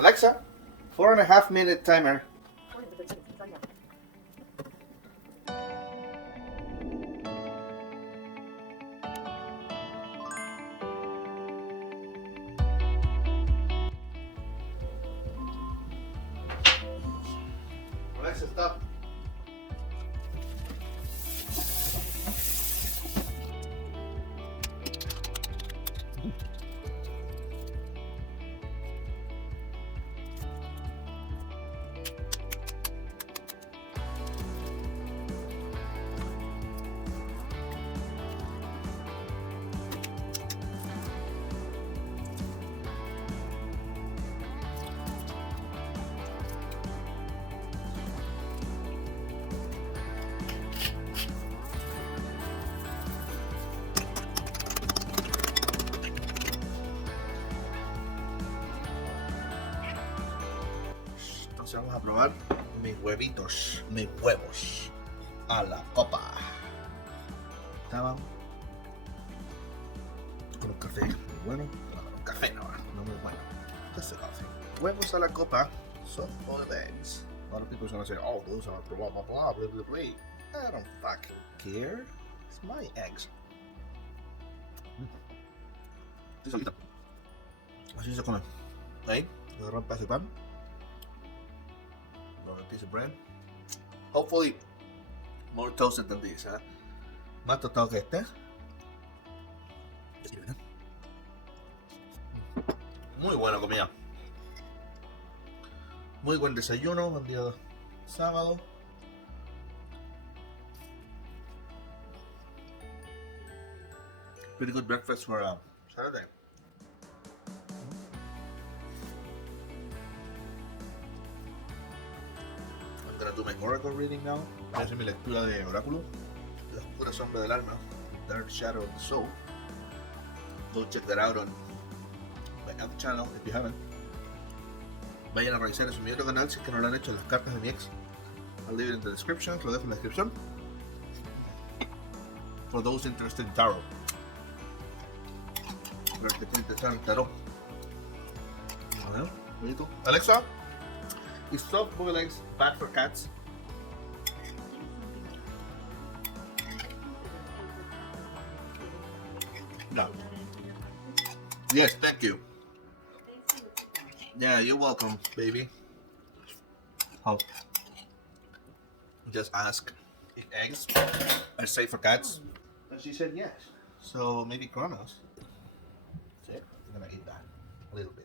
Alexa, 4.5 minute timer. Alexa, stop. Entonces vamos a probar mis huevitos, mis huevos a la copa. Estaban con un café muy bueno, no, un café no muy bueno. Just a coffee. Huevos a la copa, soft boiled eggs. A lot of people are gonna say, oh, those are blah blah blah blah blah blah. I don't fucking care. It's my eggs. Así se come. Ahí, agarrar un pedazo de pan. A piece of bread. Hopefully more toasted than this, ¿eh? Más tostado que este. Muy buena comida. Muy buen desayuno, buen día sábado. Pretty good breakfast for Saturday. I'm gonna do my oracle reading now. Voy a hacer mi lectura de oráculo. La oscura sombra del alma, Dark Shadow of the Soul. Go check that out on my other channel if you haven't. Vayan a revisar eso en mi otro canal si es que no lo han hecho, las cartas de mi ex. I'll leave it in the description, lo dejo en la descripción. For those interested in tarot. Para los que estén interesados en tarot. A ver, bonito. Alexa, is soft boiled eggs bad for cats? No. Yes, thank you. Yeah, you're welcome, baby. Oh. Just ask if eggs are safe for cats. And she said yes. So maybe Kronos. See, I'm gonna eat that a little bit.